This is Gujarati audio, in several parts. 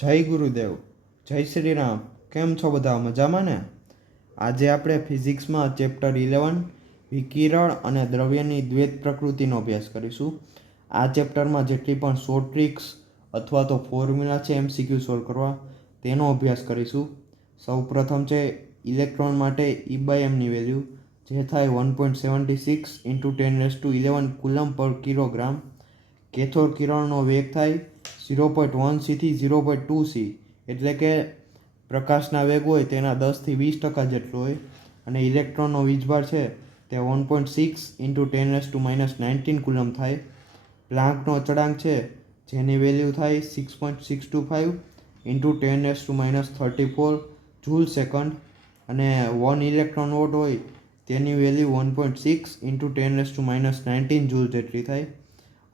જય ગુરુદેવ, જય શ્રી રામ. કેમ છો બધા? મજામાં ને? આજે આપણે ફિઝિક્સમાં ચેપ્ટર 11 વિકિરણ અને દ્રવ્યની દ્વૈત પ્રકૃતિનો અભ્યાસ કરીશું. આ ચેપ્ટરમાં જેટલી પણ શોર્ટ ટ્રિક્સ અથવા તો ફોર્મ્યુલા છે MCQ સોલ્વ કરવા તેનો અભ્યાસ કરીશું. સૌપ્રથમ છે ઇલેક્ટ્રોન માટે E/mની વેલ્યુ જે થાય 1.76 × 10⁻11 કુલમ પર કિલોગ્રામ. કેથોડ કિરણનો વેગ થાય 0.1 થી 0.2 c, એટલે કે પ્રકાશના વેગ હોય તેના 10 થી 20% જેટલો હોય. અને ઇલેક્ટ્રોનનો વીજભાર છે તે 1.6 × 10⁻19 કુલમ થાય. પ્લાન્કનો અચળાંક છે જેની વેલ્યુ થાય 6.625 × 10⁻34 જૂલ સેકન્ડ. અને 1 ઇલેક્ટ્રોન વોટ હોય તેની વેલ્યુ 1.6 × 10⁻19 જૂલ જેટલી થાય.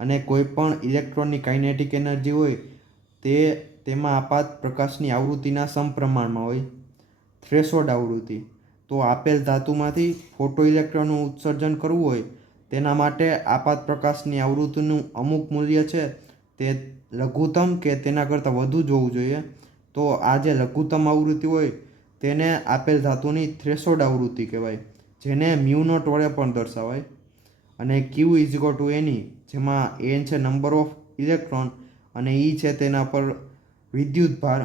અને કોઈ પણ ઇલેક્ટ્રોનની કાઇનેટિક એનર્જી હોય તેમાં આપાત પ્રકાશની આવૃત્તિના સમપ્રમાણમાં હોય. થ્રેશોલ્ડ આવૃત્તિ તો આપેલ ધાતુમાંથી ફોટો ઇલેક્ટ્રોનનું ઉત્સર્જન કરવું હોય તેના માટે આપાત પ્રકાશની આવૃત્તિનું અમુક મૂલ્ય છે તે લઘુત્તમ કે તેના કરતાં વધુ જોવું જોઈએ. તો આ જે લઘુત્તમ આવૃત્તિ હોય તેને આપેલ ધાતુની થ્રેશોલ્ડ આવૃત્તિ કહેવાય, જેને μ0 વડે પણ દર્શાવાય. અને Q = Ne, જેમાં n છે નંબર ઓફ ઇલેક્ટ્રોન અને E છે તેના પર વિદ્યુતભાર,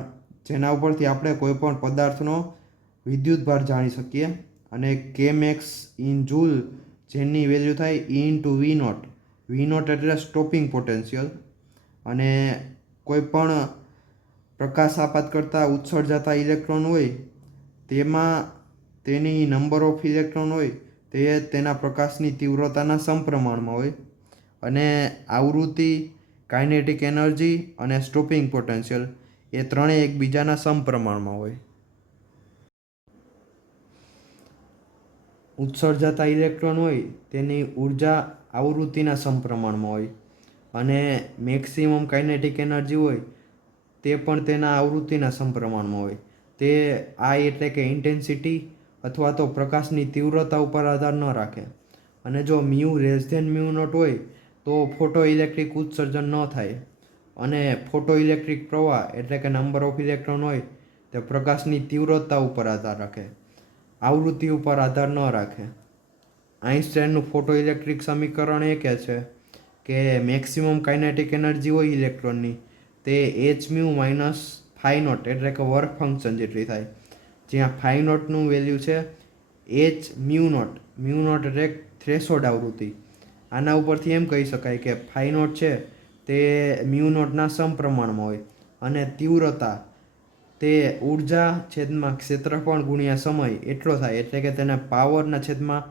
જેના ઉપરથી આપણે કોઈ પણ પદાર્થનો વિદ્યુતભાર જાણી શકીએ. અને Kmax ઇન જૂલ, જેની વેલ્યુ થાય E × V0. V0 એટલે સ્ટોપિંગ પોટેન્શિયલ. અને કોઈ પણ પ્રકાશ આપાત કરતાં ઉત્સર્જાતા ઇલેક્ટ્રોન હોય તેમાં તેની નંબર ઓફ ઇલેક્ટ્રોન હોય તે તેના પ્રકાશની તીવ્રતાના સમપ્રમાણમાં હોય. અને આવૃત્તિ, કાઇનેટિક એનર્જી અને સ્ટોપિંગ પોટેન્શિયલ એ ત્રણેય એકબીજાના સમપ્રમાણમાં હોય. ઉત્સર્જાતા ઇલેક્ટ્રોન હોય તેની ઉર્જા આવૃત્તિના સમપ્રમાણમાં હોય. અને મેક્સિમમ કાઇનેટિક એનર્જી હોય તે પણ તેના આવૃત્તિના સમપ્રમાણમાં હોય. તે I એટલે કે ઇન્ટેન્સિટી અથવા તો પ્રકાશની તીવ્રતા ઉપર આધાર ન રાખે. અને જો μ μ0 હોય તો ફોટો ઇલેક્ટ્રિક ઉત્સર્જન ન થાય. અને ફોટો ઇલેક્ટ્રિક પ્રવાહ એટલે કે નંબર ઓફ ઇલેક્ટ્રોન હોય તે પ્રકાશની તીવ્રતા ઉપર આધાર રાખે, આવૃત્તિ ઉપર આધાર ન રાખે. આઇન્સ્ટાઈનનું ફોટો ઇલેક્ટ્રિક સમીકરણ એ કહે છે કે મેક્સિમમ કાઇનેટિક એનર્જી હોય ઇલેક્ટ્રોનની તે hν - φ0 એટલે કે વર્ક ફંક્શન જેટલી થાય, જ્યાં φ0નું વેલ્યુ છે hν0. μ0 એટલે થ્રેશોલ્ડ આવૃત્તિ. આના ઉપરથી એમ કહી શકાય કે φ0 છે તે μ0ના સમપ્રમાણમાં હોય. અને તીવ્રતા તે ઉર્જા છેદમાં ક્ષેત્રફળ ગુણ્યા સમય એટલો થાય, એટલે કે તેને પાવરના છેદમાં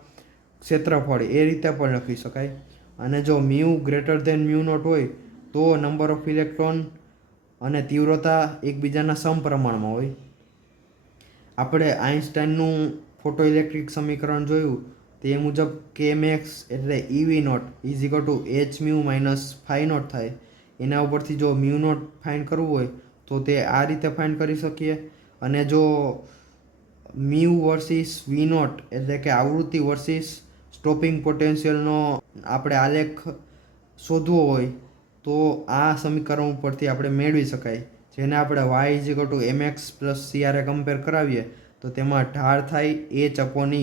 ક્ષેત્રફળ એ રીતે પણ લખી શકાય. અને જો μ > μ0 હોય તો નંબર ઓફ ઇલેક્ટ્રોન અને તીવ્રતા એકબીજાના સમપ્રમાણમાં હોય. આપણે આઇન્સ્ટાઈનનું ફોટો ઇલેક્ટ્રિક સમીકરણ જોયું તે મુજબ Kmax એટલે EV0 = hν - φ0 થાય. એના ઉપરથી જો μ0 ફાઇન્ડ કરવું હોય તો તે આ રીતે ફાઇન્ડ કરી શકીએ. અને જો μ વર્સિસ V0 એટલે કે આવૃત્તિ વર્સિસ સ્ટોપિંગ પોટેન્શિયલનો આપણે આલેખ શોધવો હોય તો આ સમીકરણ ઉપરથી આપણે મેળવી શકાય. જેને આપણે y mx + c કમ્પેર કરાવીએ તો તેમાં ઢાળ થાય h/e.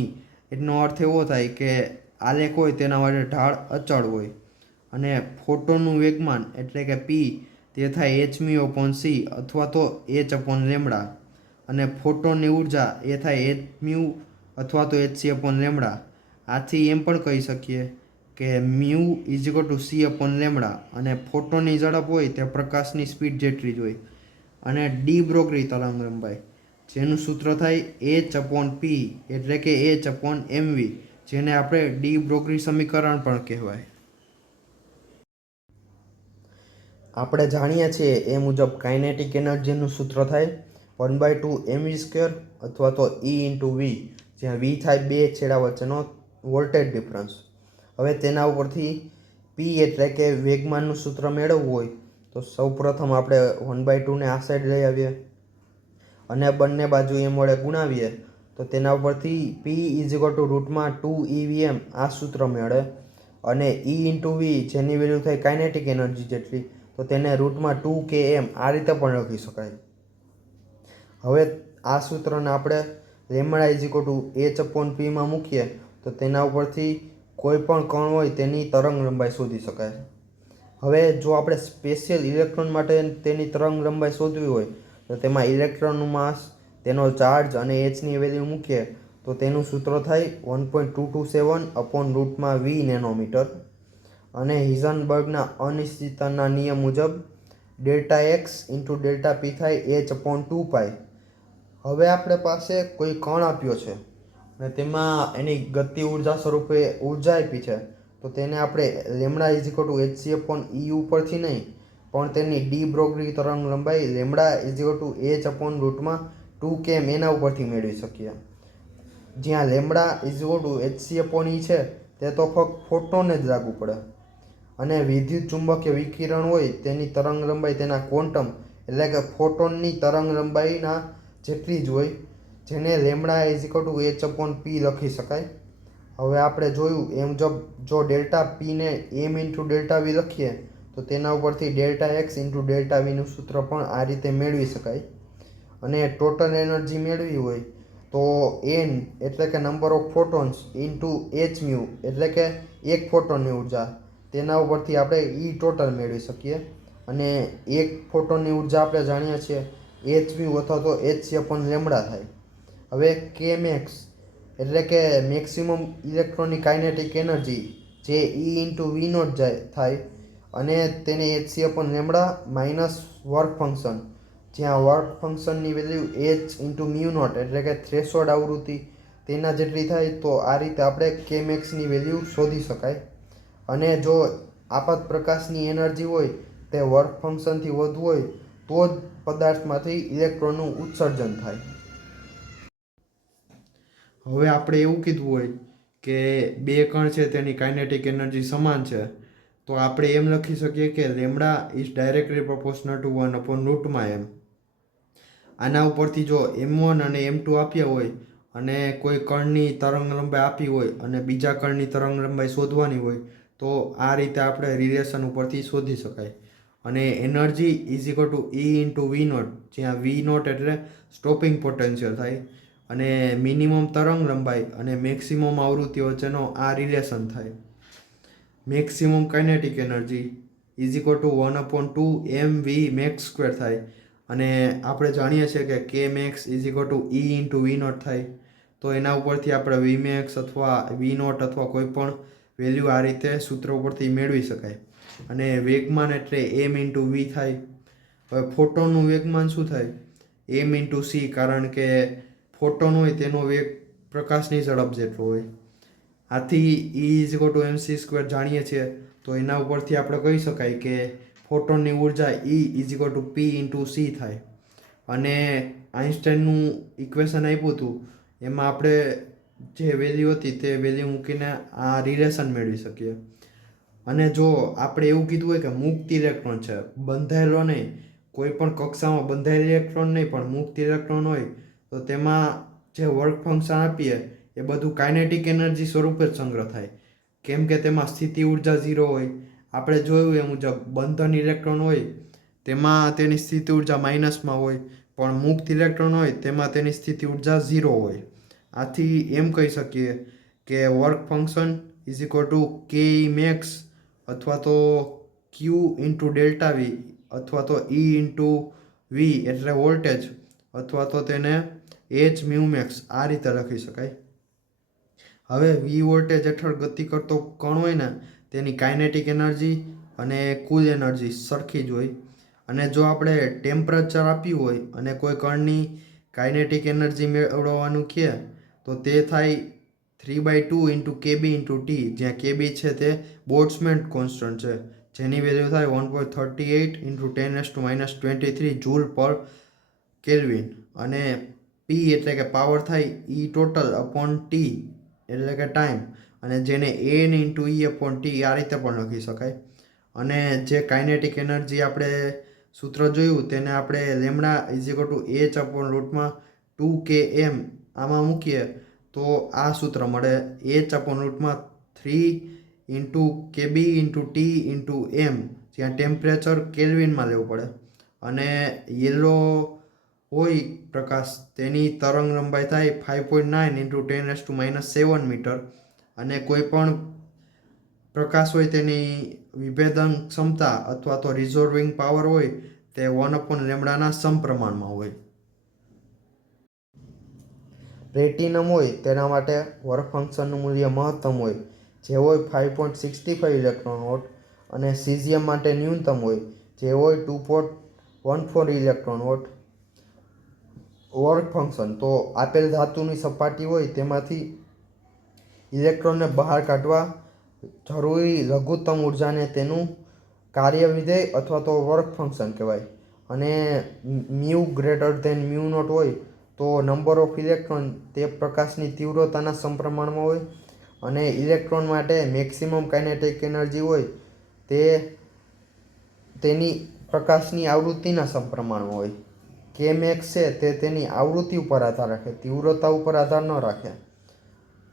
એનો અર્થ એવો થાય કે આલેખ હોય તેના માટે ઢાળ અચળ હોય. અને ફોટોનનું વેગમાન એટલે કે p તે થાય hν/c અથવા તો h/λ. અને ફોટોનની ઉર્જા એ થાય hν અથવા તો hc/λ. આથી એમ પણ કહી શકીએ કે μ c/λ. અને ફોટોનની ઝડપ હોય તે પ્રકાશની સ્પીડ જેટલી જ હોય. અને ડી બ્રોગલી તરંગલંબાઈ જેનું સૂત્ર થાય h/p એટલે કે h/mv, જેને આપણે ડી બ્રોગલી સમીકરણ પણ કહેવાય. આપણે જાણીએ છીએ એ મુજબ કાઇનેટિક એનર્જીનું સૂત્ર થાય 1/2 mv², અથવા તો E × V, જ્યાં V થાય બે છેડા વચ્ચેનો વોલ્ટેજ ડિફરન્સ. હવે તેના ઉપરથી P એટલે કે વેગમાનનું સૂત્ર મેળવવું હોય તો સૌપ્રથમ આપણે 1/2 ને આ સાઈડ લઈ આવીએ અને બંને બાજુ m વડે ગુણાવીએ તો તેના ઉપરથી P = √2 EVm આ સૂત્ર મળે. અને E × V જેની વેલ્યુ થાય કાઇનેટિક એનર્જી જેટલી, તો તેને રૂટમાં 2km આ રીતે પણ લખી શકાય. હવે આ સૂત્રને આપણે lambda is equal two h/p માં મૂકીએ તો તેના ઉપરથી કોઈ પણ કણ હોય તેની તરંગ લંબાઈ શોધી શકાય. હવે જો આપણે સ્પેશિયલ ઇલેક્ટ્રોન માટે તેની તરંગ લંબાઈ શોધવી હોય તો તેમાં ઇલેક્ટ્રોનનું માસ, તેનો ચાર્જ અને hની વેલ્યુ મૂકીએ તો તેનું સૂત્ર થાય 1.227/v નેનોમીટર. અને હિઝનબર્ગના અનિશ્ચિતતાના નિયમ મુજબ ડેલ્ટા એક્સ ઇન્ટુ ડેલ્ટા પી થાય h/2π. હવે આપણે પાસે કોઈ કણ આપ્યો છે અને તેમાં એની ગતિ ઉર્જા સ્વરૂપે ઉર્જા આપી છે તો તેને આપણે lambda is equal two hc/E ઉપરથી નહીં પણ તેની ડી બ્રોગલી તરંગ લંબાઈ lambda is equal two h/2km એના ઉપરથી મેળવી શકીએ. જ્યાં lambda is equal two hc/E છે તે તો ફક્ત ફોટોને જ લાગુ પડે અને વિદ્યુત ચુંબકીય વિકિરણ હોય તેની તરંગ લંબાઈ તેના ક્વોન્ટમ એટલે કે ફોટોનની તરંગ લંબાઈના જેટલી જ હોય, જેને lambda is equal two h/p લખી શકાય. હવે આપણે જોયું એમ જો ડેલ્ટા પીને m ઇન્ટુ ડેલ્ટા વી લખીએ તો તેના ઉપરથી ડેલ્ટા એક્સ ઇન્ટુ ડેલ્ટા વીનું સૂત્ર પણ આ રીતે મેળવી શકાય. અને ટોટલ એનર્જી મેળવી હોય તો n એટલે કે number of photons into hν એટલે કે એક ફોટોનની ઉર્જા, તેના ઉપરથી આપણે E ટોટલ મેળવી શકીએ. અને એક ફોટોનની ઉર્જા આપણે જાણીએ છીએ hν અથવા તો hc/લેમડા થાય. હવે kmax એટલે કે મેક્સિમમ ઇલેક્ટ્રોનની કાઇનેટિક એનર્જી જે E ઇન્ટુ v0 થાય અને તેને hc/લેમડા માઇનસ વર્ક ફંક્શન, જ્યાં વર્ક ફંક્શનની વેલ્યુ h ઇન્ટુ μ0 એટલે કે થ્રેશોલ્ડ આવૃત્તિ તેના જેટલી થાય. તો આ રીતે આપણે kmaxની વેલ્યુ શોધી શકાય. અને જો આપાત પ્રકાશની એનર્જી હોય તે વર્ક ફંક્શનથી વધુ હોય તો જ પદાર્થમાંથી ઇલેક્ટ્રોનનું ઉત્સર્જન થાય. હવે આપણે એવું કીધું હોય કે બે કણ છે તેની કાઇનેટિક એનર્જી સમાન છે તો આપણે એમ લખી શકીએ કે lambda is directly proportional two 1/√m. આના ઉપરથી જો m1 અને m2 આપ્યા હોય અને કોઈ કણની તરંગ લંબાઈ આપી હોય અને બીજા કણની તરંગ લંબાઈ શોધવાની હોય તો આ રીતે આપણે રિલેશન ઉપરથી શોધી શકાય. અને energy is equal to E into v0, જ્યાં v0 એટલે સ્ટોપિંગ પોટેન્શિયલ થાય અને મિનિમમ તરંગ લંબાઈ અને મેક્સિમમ આવૃત્તિ વચ્ચેનો આ રિલેશન થાય. Maximum kinetic energy is equal to 1/2mv max square થાય અને આપણે જાણીએ છીએ કે કે max is equal to E into v0 થાય. તો એના ઉપરથી આપણે vmax અથવા v0 અથવા કોઈ પણ વેલ્યુ આ રીતે સૂત્ર ઉપરથી મેળવી શકાય. અને વેગમાન એટલે m ઇન્ટુ v થાય. હવે ફોટોનનું વેગમાન શું થાય? m ઇન્ટુ c, કારણ કે ફોટોન હોય તેનો વેગ પ્રકાશની ઝડપ જેટલો હોય. આથી E is equal two mc² જાણીએ છીએ તો એના ઉપરથી આપણે કહી શકાય કે ફોટોનની ઉર્જા E is equal two p into c થાય. અને આઇન્સ્ટાઈનનું ઇક્વેશન આપ્યું હતું એમાં આપણે જે વેલ્યુ હતી તે વેલ્યુ મૂકીને આ રિલેશન મેળવી શકીએ. અને જો આપણે એવું કીધું હોય કે મુક્ત ઇલેક્ટ્રોન છે, બંધાયેલો નહીં, કોઈ પણ કક્ષામાં બંધાયેલ ઇલેક્ટ્રોન નહીં પણ મુક્ત ઇલેક્ટ્રોન હોય તો તેમાં જે વર્ક ફંક્શન આપીએ એ બધું કાઇનેટિક એનર્જી સ્વરૂપે જ સંગ્રહ થાય, કેમ કે તેમાં સ્થિતિ ઉર્જા 0 હોય. આપણે જોયું એ મુજબ બંધન ઇલેક્ટ્રોન હોય તેમાં તેની સ્થિતિ ઉર્જા માઇનસમાં હોય પણ મુક્ત ઇલેક્ટ્રોન હોય તેમાં તેની સ્થિતિ ઉર્જા 0 હોય. આથી એમ કહી શકીએ કે work function is equal two કે મેક્સ અથવા તો ક્યુ ઇન્ટુ ડેલ્ટા વી અથવા તો E ઇન્ટુ વી એટલે વોલ્ટેજ અથવા તો તેને h મ્યુમેક્સ આ રીતે લખી શકાય. હવે વી વોલ્ટેજ હેઠળ ગતિ કરતો કણ હોય ને તેની કાઇનેટિક એનર્જી અને કુલ એનર્જી સરખી જ હોય. અને જો આપણે ટેમ્પરેચર આપ્યું હોય અને કોઈ કણની કાઇનેટિક એનર્જી મેળવવાનું કહે તો તે થાય 3/2 ઇન્ટુ kb ઇન્ટુ ટી, જ્યાં kb છે તે બોલ્ટ્ઝમેન કોન્સ્ટન્ટ છે જેની વેલ્યુ થાય 1.38 ઇન્ટુ 10⁻⁻23 જૂલ પર કેલ્વિન. અને p એટલે કે પાવર થાય E ટોટલ અપોન ટી એટલે કે ટાઈમ, અને જેને n into E upon T આ રીતે પણ લખી શકાય. અને જે કાઇનેટિક એનર્જી આપણે સૂત્ર જોયું તેને આપણે lambda is equal two h/2km આમાં મૂકીએ તો આ સૂત્ર મળે h/3 into kb into T into m, જ્યાં ટેમ્પરેચર કેલ્વિનમાં લેવું પડે. અને યલો હોય પ્રકાશ, તેની તરંગ લંબાઈ થાય 5.9 × 10⁻⁷ મીટર. અને કોઈ પણ પ્રકાશ હોય તેની વિભેદન ક્ષમતા અથવા તો રિઝોલ્વિંગ પાવર હોય તે 1/λના સમપ્રમાણમાં હોય. પ્લેટિનમ હોય તેના માટે વર્ક ફંક્શનનું મૂલ્ય મહત્તમ હોય, જે હોય 5.65 ઇલેક્ટ્રોન વોટ. અને સીઝિયમ માટે ન્યૂનતમ હોય, જે હોય 2.14 ઇલેક્ટ્રોન વોટ. વર્ક ફંક્શન તો આપેલ ધાતુની સપાટી હોય તેમાંથી ઇલેક્ટ્રોનને બહાર કાઢવા જરૂરી લઘુત્તમ ઉર્જાને તેનું કાર્ય વિધેય અથવા તો વર્ક ફંક્શન કહેવાય. અને mu greater than mu naught હોય તો નંબર ઓફ ઇલેક્ટ્રોન તે પ્રકાશની તીવ્રતાના સમપ્રમાણમાં હોય. અને ઇલેક્ટ્રોન માટે મેક્સિમમ કાઇનેટિક એનર્જી હોય તે તેની પ્રકાશની આવૃત્તિના સમપ્રમાણમાં હોય. કે મેક્સ છે તે તેની આવૃત્તિ ઉપર આધાર રાખે, તીવ્રતા ઉપર આધાર ન રાખે.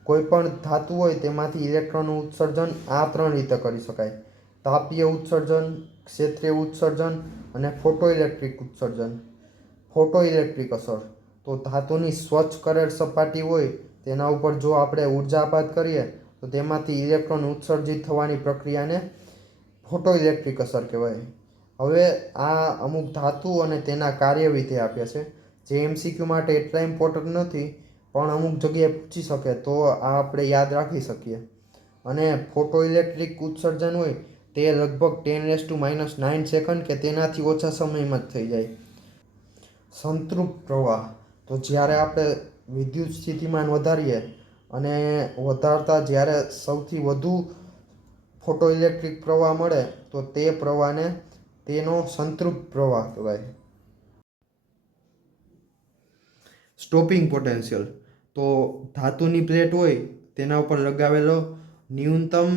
કોઈ પણ ધાતુ હોય તેમાંથી ઇલેક્ટ્રોનનું ઉત્સર્જન આ 3 રીતે કરી શકાય: તાપીય ઉત્સર્જન, ક્ષેત્રીય ઉત્સર્જન અને ફોટોઇલેક્ટ્રિક ઉત્સર્જન. ફોટોઇલેક્ટ્રિક અસર તો ધાતુની સ્વચ્છ કરેલ સપાટી હોય તેના ઉપર જો આપણે ઉર્જાપાત કરીએ તો તેમાંથી ઇલેક્ટ્રોન ઉત્સર્જિત થવાની પ્રક્રિયાને ફોટોઇલેક્ટ્રિક અસર કહેવાય. હવે આ અમુક ધાતુ અને તેના કાર્ય વિધેય આપ્યા છે, જે એમસીક્યુ માટે એટલા ઇમ્પોર્ટન્ટ નથી, પણ અમુક જગ્યાએ પૂછી શકે તો આ આપણે યાદ રાખી શકીએ. અને ફોટોઇલેક્ટ્રિક ઉત્સર્જન હોય તે લગભગ 10⁻⁹ સેકન્ડ કે તેનાથી ઓછા સમયમાં જ થઈ જાય. સંતૃપ્ત પ્રવાહ તો જ્યારે આપણે વિદ્યુત સ્થિતિમાન વધારીએ અને વધારતા જ્યારે સૌથી વધુ ફોટોઇલેક્ટ્રિક પ્રવાહ મળે તો તે પ્રવાહને તેનો સંતૃપ્ત પ્રવાહ કહેવાય. સ્ટોપિંગ પોટેન્શિયલ તો ધાતુની પ્લેટ હોય તેના ઉપર લગાવેલો ન્યૂનતમ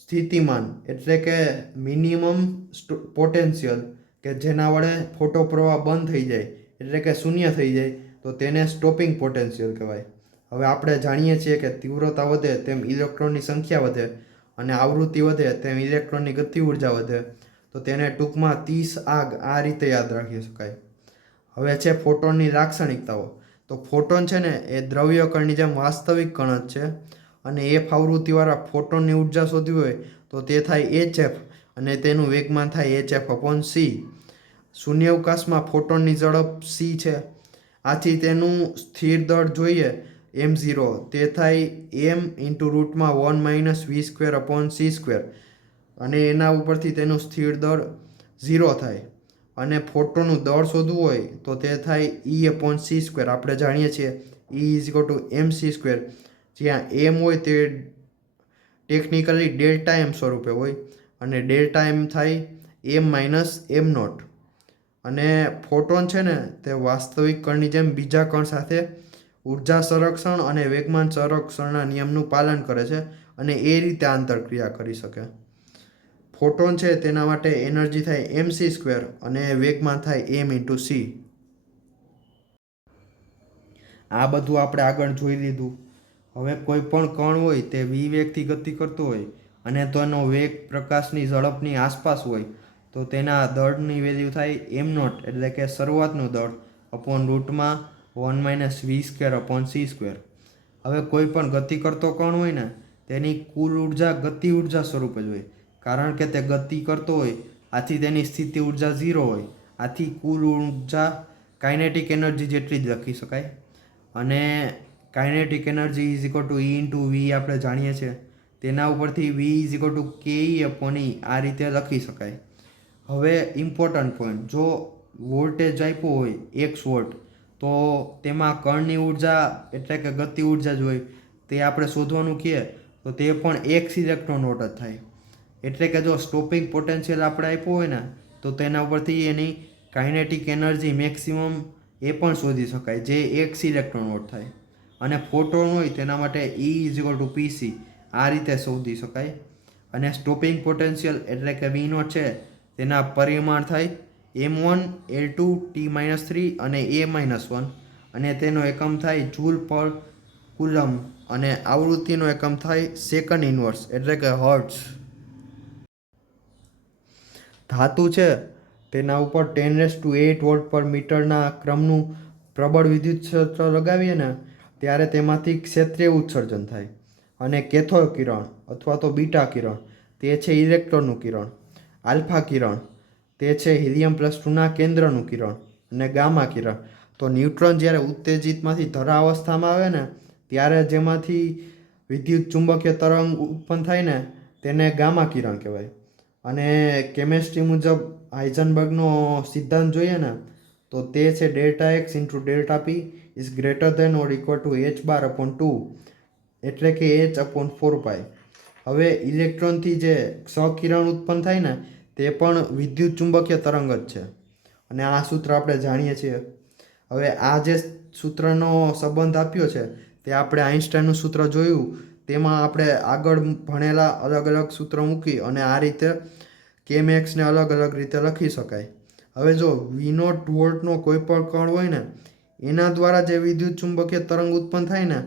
સ્થિતિમાન એટલે કે મિનિમમ પોટેન્શિયલ કે જેના વડે ફોટો પ્રવાહ બંધ થઈ જાય એટલે કે શૂન્ય થઈ જાય તો તેને સ્ટોપિંગ પોટેન્શિયલ કહેવાય. હવે આપણે જાણીએ છીએ કે તીવ્રતા વધે તેમ ઇલેક્ટ્રોનની સંખ્યા વધે અને આવૃત્તિ વધે તેમ ઇલેક્ટ્રોનની ગતિ ઉર્જા વધે. તો તેને ટૂંકમાં 30 આગ આ રીતે યાદ રાખી શકાય. હવે છે ફોટોનની લાક્ષણિકતાઓ. તો ફોટોન છે ને એ દ્રવ્ય કણની જેમ વાસ્તવિક કણ જ છે. અને એફ આવૃત્તિવાળા ફોટોનની ઉર્જા શોધવી હોય તો તે થાય HF અને તેનું વેગમાન થાય hf/c. શૂન્યાવકાશમાં ફોટોનની ઝડપ c છે. આથી તેનું સ્થિર દળ જોઈએ m0 તે થાય m × (1-v²/c²). અને એના ઉપરથી તેનું સ્થિર દળ 0 થાય. અને ફોટોનનું દળ શોધવું હોય તો તે થાય E/c². આપણે જાણીએ છીએ E = mc², જ્યાં m હોય તે ટેકનિકલી ડેલ્ટા m સ્વરૂપે હોય અને ડેલ્ટા m થાય m-m0. અને ફોટોન છે ને તે વાસ્તવિક કણની જેમ બીજા કણ સાથે ઉર્જા સંરક્ષણ અને વેગમાન સંરક્ષણના નિયમનું પાલન કરે છે અને એ રીતે આંતરક્રિયા કરી શકે. ફોટોન છે તેના માટે એનર્જી થાય mc² અને વેગમાન થાય m × c. આ બધું આપણે આગળ જોઈ લીધું. હવે કોઈ પણ કણ હોય તે v વેગથી ગતિ કરતો હોય અને તેનો વેગ પ્રકાશની ઝડપની આસપાસ હોય તો તેના દળની વેલ્યુ થાય m0 એટલે કે શરૂઆતનું દળ /(1 - v²/c²). હવે કોઈ પણ ગતિ કરતો કણ હોય ને તેની કુલ ઉર્જા ગતિ ઉર્જા સ્વરૂપે જ હોય, કારણ કે તે ગતિ કરતો હોય આથી તેની સ્થિતિ ઉર્જા 0 હોય. આથી કુલ ઉર્જા કાઇનેટિક એનર્જી જેટલી જ લખી શકાય. અને કાઇનેટિક એનર્જી E × v આપણે જાણીએ છીએ, તેના ઉપરથી v = ke/E આ રીતે લખી શકાય. હવે ઇમ્પોર્ટન્ટ પોઈન્ટ, જો વોલ્ટેજ આપ્યો હોય 1 વોલ્ટ તો તેમાં કણની ઉર્જા એટલે કે ગતિ ઉર્જા જ હોય તે આપણે શોધવાનું કહીએ તો તે પણ 1 ઇલેક્ટ્રોન વોટ જ થાય. એટલે કે જો સ્ટોપિંગ પોટેન્શિયલ આપણે આપ્યો હોય ને તો તેના ઉપરથી એની કાઇનેટિક એનર્જી મેક્સિમમ એ પણ શોધી શકાય, જે 1 ઇલેક્ટ્રોન વોટ થાય. અને ફોટોન હોય તેના માટે E = pc આ રીતે શોધી શકાય. અને સ્ટોપિંગ પોટેન્શિયલ એટલે કે v0 છે તેના પરિમાણ થાય m1, l2, t-3 અને a-1 અને તેનો એકમ થાય જૂલ/કુલમ્બ અને આવૃત્તિનો એકમ થાય સેકન્ડ ઇન્વર્સ એટલે કે હર્ટ્ઝ. ધાતુ છે તેના ઉપર 10⁸ વોટ પર મીટરના ક્રમનું પ્રબળ વિદ્યુત ક્ષેત્ર લગાવીએ ને ત્યારે તેમાંથી ક્ષેત્રીય ઉત્સર્જન થાય. અને કેથોડ કિરણ અથવા તો બીટા કિરણ તે છે ઇલેક્ટ્રોનનું કિરણ. આલ્ફા કિરણ તે છે હિલિયમ+2ના કેન્દ્રનું કિરણ. અને ગામા કિરણ તો ન્યુટ્રોન જ્યારે ઉત્તેજિતમાંથી ધરા અવસ્થામાં આવે ને ત્યારે જેમાંથી વિદ્યુત ચુંબકીય તરંગ ઉત્પન્ન થાય ને તેને ગામા કિરણ કહેવાય. અને કેમેસ્ટ્રી મુજબ હાઇઝનબર્ગનો સિદ્ધાંત જોઈએ ને તો તે છે Δx × Δp is greater than or equal to h⁻/2 એટલે કે h/4π. હવે ઇલેક્ટ્રોનથી જે ક્ષ-કિરણ ઉત્પન્ન થાય ને તે પણ વિદ્યુત ચુંબકીય તરંગ જ છે. અને આ સૂત્ર આપણે જાણીએ છીએ. હવે આ જે સૂત્રનો સંબંધ આપ્યો છે તે આપણે આઈન્સ્ટાઈનનું સૂત્ર જોયું તેમાં આપણે આગળ ભણેલા અલગ અલગ સૂત્ર મૂકી અને આ રીતે કેમેક્સને અલગ અલગ રીતે લખી શકાય. હવે જો V0 વોલ્ટનો કોઈ પણ કણ હોય ને એના દ્વારા જે વિદ્યુત ચુંબકીય તરંગ ઉત્પન્ન થાય ને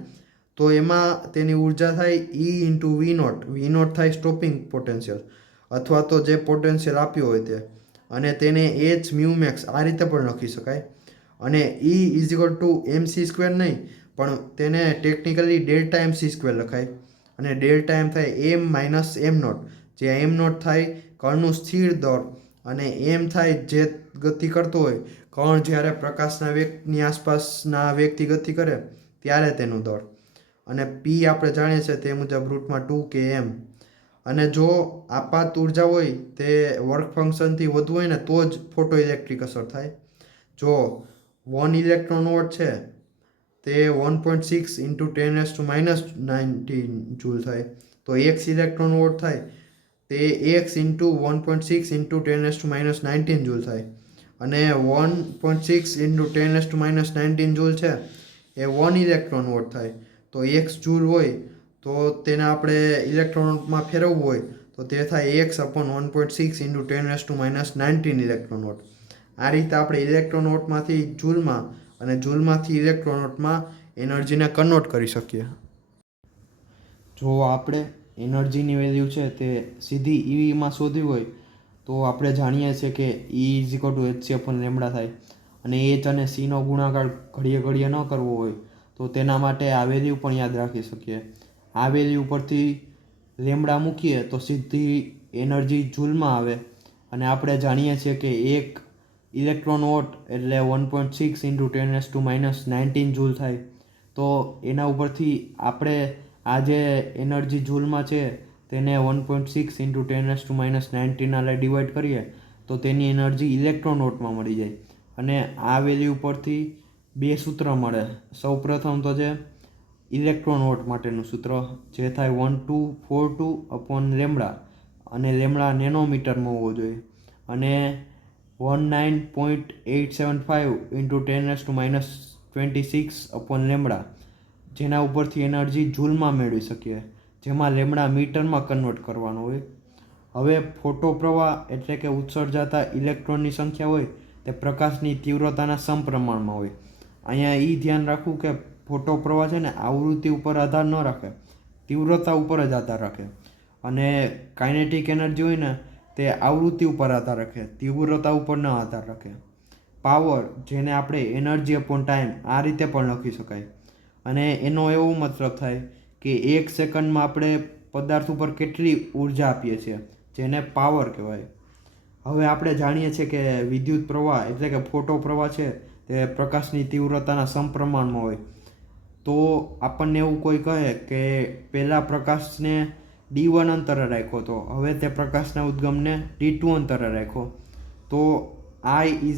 તો એમાં તેની ઉર્જા થાય E × V0. V0 થાય સ્ટોપિંગ પોટેન્શિયલ અથવા તો જે પોટેન્શિયલ આપ્યો હોય તે. અને તેને h μmax આ રીતે પણ લખી શકાય. અને E = mc² નહીં પણ તેને ટેકનિકલી Δmc² લખાય. અને Δm થાય m - m0 જ્યાં m0 થાય કણનું સ્થિર દળ અને m થાય જે ગતિ કરતો હોય કણ જ્યારે પ્રકાશના વેગની આસપાસના વેગથી ગતિ કરે ત્યારે તેનું દળ. અને p આપણે જાણીએ છીએ તે મુજબ √2 km. અને જો આપાત ઉર્જા હોય તે વર્ક ફંક્શનથી વધુ હોય ને તો જ ફોટો ઇલેક્ટ્રિક અસર થાય. જો 1 ઇલેક્ટ્રોન વોટ છે તે 1.6 × 10⁻19 જૂલ થાય. તો x ઇલેક્ટ્રોન વોટ થાય તે x × 1.6 × 10⁻19 જૂલ થાય. અને 1.6 × 10⁻19 જૂલ છે એ 1 ઇલેક્ટ્રોન વોટ થાય. તો x જૂલ હોય તો તેને આપણે ઇલેક્ટ્રોનમાં ફેરવવું હોય તો તે થાય x/1.6 × 10⁻19 ઇલેક્ટ્રોન વોટ. આ રીતે આપણે ઇલેક્ટ્રોન વોટમાંથી જૂલમાં અને જૂલમાંથી ઇલેક્ટ્રોન વોટમાં એનર્જીને કન્વર્ટ કરી શકીએ. જો આપણે એનર્જીની વેલ્યુ છે તે સીધી EVમાં શોધવી હોય તો આપણે જાણીએ છીએ કે E = hc/λ થાય. અને h અને c નો ગુણાકાર ઘડીએ ઘડીએ ન કરવો હોય તો તેના માટે આ વેલ્યુ પણ યાદ રાખી શકીએ. આ વેલ્યુ પરથી લેમડા મૂકીએ તો સીધી એનર્જી જૂલમાં આવે. અને આપણે જાણીએ છીએ કે 1 ઇલેક્ટ્રોન વોટ એટલે 1.6 × 10⁻19 જૂલ થાય. તો એના ઉપરથી આપણે આ જે એનર્જી જૂલમાં છે તેને 1.6 × 10⁻19 ડિવાઈડ કરીએ તો તેની એનર્જી ઇલેક્ટ્રોન વોટમાં મળી જાય. અને આ વેલ્યુ પરથી બે સૂત્ર મળે. સૌપ્રથમ તો છે ઇલેક્ટ્રોન વોટ માટેનું સૂત્ર જે થાય 1242/λ અને લેમડા નેનોમીટરમાં હોવો જોઈએ. અને 19.875 × 10⁻26/λ જેના ઉપરથી એનર્જી જૂલમાં મેળવી શકીએ જેમાં લેમડા મીટરમાં કન્વર્ટ કરવાનો હોય. હવે ફોટો પ્રવાહ એટલે કે ઉત્સર્જાતા ઇલેક્ટ્રોનની સંખ્યા હોય તે પ્રકાશની તીવ્રતાના સમપ્રમાણમાં હોય. અહીંયા એ ધ્યાન રાખવું કે ફોટો પ્રવાહ છે ને આવૃત્તિ ઉપર આધાર ન રાખે, તીવ્રતા ઉપર જ આધાર રાખે. અને કાઇનેટિક એનર્જી હોય ને તે આવૃત્તિ ઉપર આધાર રાખે, તીવ્રતા ઉપર ન આધાર રાખે. પાવર જેને આપણે એનર્જી/ટાઈમ આ રીતે પણ લખી શકાય. અને એનો એવો મતલબ થાય કે 1 સેકન્ડમાં આપણે પદાર્થ ઉપર કેટલી ઉર્જા આપીએ છીએ જેને પાવર કહેવાય. હવે આપણે જાણીએ છીએ કે વિદ્યુત પ્રવાહ એટલે કે ફોટો પ્રવાહ છે તે પ્રકાશની તીવ્રતાના સમપ્રમાણમાં હોય. તો આપણને એવું કોઈ કહે કે પહેલાં પ્રકાશને d1 અંતરે રાખ્યો તો હવે તે પ્રકાશના ઉદ્ગમને d2 અંતરે રાખ્યો તો I = E/A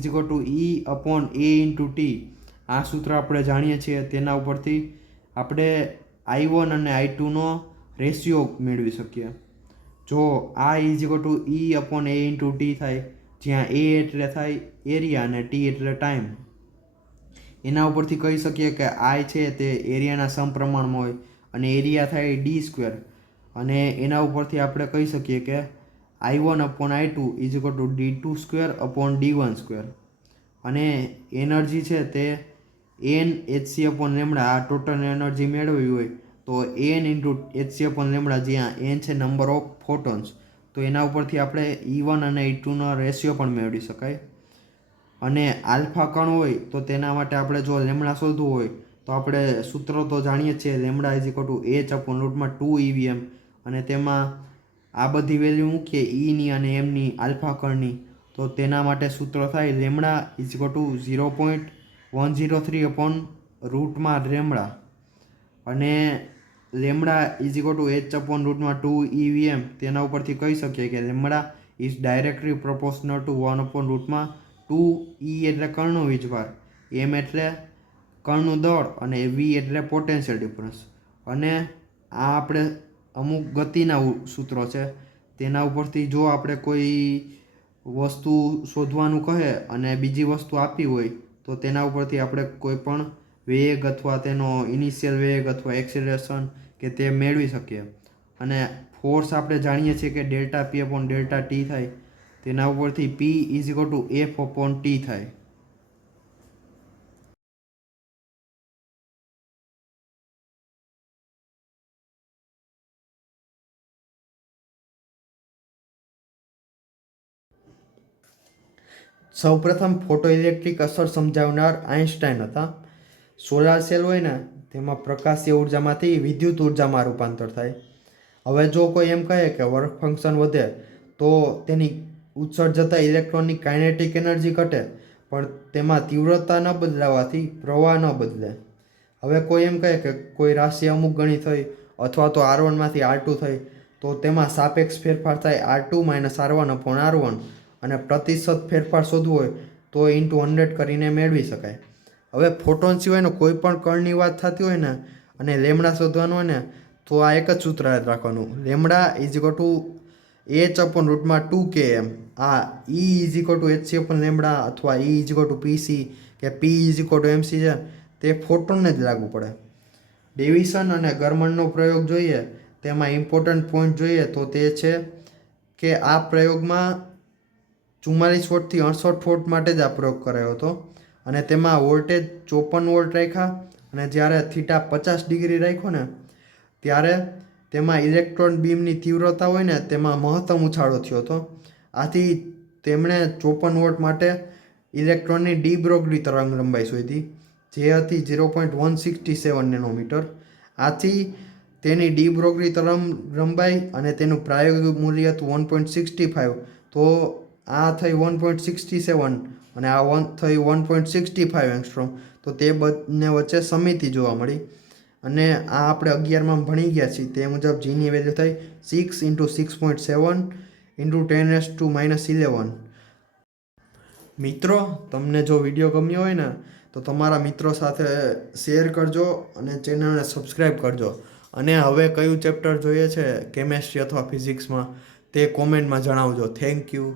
× T આ સૂત્ર આપણે જાણીએ છીએ. તેના ઉપરથી આપણે I1 અને I2નો રેશિયો મેળવી શકીએ. જો I = E/A × T થાય જ્યાં A એટલે થાય એરિયા અને T એટલે ટાઈમ. એના ઉપરથી કહી શકીએ કે I છે તે એરિયાના સમપ્રમાણમાં હોય અને એરિયા થાય d². અને એના ઉપરથી આપણે કહી શકીએ કે I1/I2 = d2² અને એનર્જી છે તે n hc/λ આ ટોટલ એનર્જી મેળવવી હોય તો n × hc/λ જ્યાં n છે નંબર ઓફ ફોટોન્સ તો એના ઉપરથી આપણે E1 અને E2નો રેશિયો પણ મેળવી શકાય. અને આલ્ફા કણ હોય તો તેના માટે આપણે જો લેમડા શોધવું હોય તો આપણે સૂત્ર તો જાણીએ છીએ, lambda is equal two h/√2 EVM. અને તેમાં આ બધી વેલ્યુ મૂકીએ ઈની અને એમની આલ્ફા કણની, તો તેના માટે સૂત્ર થાય લેમડા ઇઝ ઇક્વલ ટુ 0.103/√લેમડા. અને lambda is equal two h/√2 EVM, તેના ઉપરથી કહી શકીએ કે lambda is directly proportional two 1/√2. E એટલે કણનો વીજભાર, m એટલે કણનું દળ અને v એટલે પોટેન્શિયલ ડિફરન્સ. અને આ આપણે અમુક ગતિના સૂત્રો છે, તેના ઉપરથી જો આપણે કોઈ વસ્તુ શોધવાનું કહે અને બીજી વસ્તુ આપી હોય તો તેના ઉપરથી આપણે કોઈ પણ વેગ અથવા તેનો ઇનિશિયલ વેગ અથવા એક્સેલરેશન કે તે મેળવી શકીએ. અને ફોર્સ આપણે જાણીએ છીએ કે ડેલ્ટા P/ડેલ્ટા T થાય, તેના ઉપરથી P is equal two F/T થાય. સૌપ્રથમ ફોટો ઇલેક્ટ્રિક અસર સમજાવનાર આઇન્સ્ટાઈન હતા. સોલાર સેલ હોય ને તેમાં પ્રકાશીય ઉર્જામાંથી વિદ્યુત ઉર્જામાં રૂપાંતર થાય. હવે જો કોઈ એમ કહે કે વર્ક ફંક્શન વધે તો તેની ઉત્સર્જતા ઇલેક્ટ્રોનની કાઇનેટિક એનર્જી ઘટે, પણ તેમાં તીવ્રતા ન બદલાવાથી પ્રવાહ ન બદલે. હવે કોઈ એમ કહે કે કોઈ રાશિ અમુક ગણી થઈ અથવા તો R1માંથી R2 થઈ તો તેમાં સાપેક્ષ ફેરફાર થાય R2 - R1/R1. અને પ્રતિશત ફેરફાર શોધવો હોય તો ઇન્ટુ 100 કરીને મેળવી શકાય. હવે ફોટોન સિવાયનો કોઈ પણ કણની વાત થતી હોય ને અને લેમડા શોધવાનું હોય ને તો આ એક જ સૂત્ર યાદ રાખવાનું, lambda is equal two h/√2 km. આ E ઇઝ ઇક્વલ ટુ hc/લેમડા અથવા E is equal two PC કે P is equal two MC છે, તે ફોટોનને જ લાગુ પડે. ડેવિસન અને ગરમનનો પ્રયોગ જોઈએ, તેમાં ઇમ્પોર્ટન્ટ પોઈન્ટ જોઈએ તો તે છે કે આ પ્રયોગમાં 44 વોટથી 68 વોટ માટે જ આ પ્રયોગ કરાયો હતો. અને તેમાં વોલ્ટેજ 54 વોલ્ટ રાખ્યા. અને જ્યારે થીટા 50 ડિગ્રી રાખ્યો ને ત્યારે તેમાં ઇલેક્ટ્રોન બીમની તીવ્રતા હોય ને તેમાં મહત્તમ ઉછાળો થયો હતો. આથી તેમણે 54 વોટ માટે ઇલેક્ટ્રોનની ડી બ્રોગલી તરંગ લંબાઈ શોધી, જે હતી 0.167 નેનોમીટર. આથી તેની ડી બ્રોગલી તરંગ લંબાઈ અને તેનું પ્રાયોગિક મૂલ્ય હતું 1.65. તો આ થઈ 1.67 અને આ થઈ 1.65 એંગસ્ટ્રોમ. તો તે બંને વચ્ચે સમિતિ જોવા મળી. અને આ આપણે 11માં ભણી ગયા છીએ તે મુજબ જીની વેલ્યુ થઈ 6 × 6.7 × 10⁻11. મિત્રો, તમને જો વિડીયો ગમ્યો હોય ને તો તમારા મિત્રો સાથે શેર કરજો અને ચેનલને સબસ્ક્રાઈબ કરજો. અને હવે કયું ચેપ્ટર જોઈએ છે કેમેસ્ટ્રી અથવા ફિઝિક્સમાં તે કોમેન્ટમાં જણાવજો. Thank you.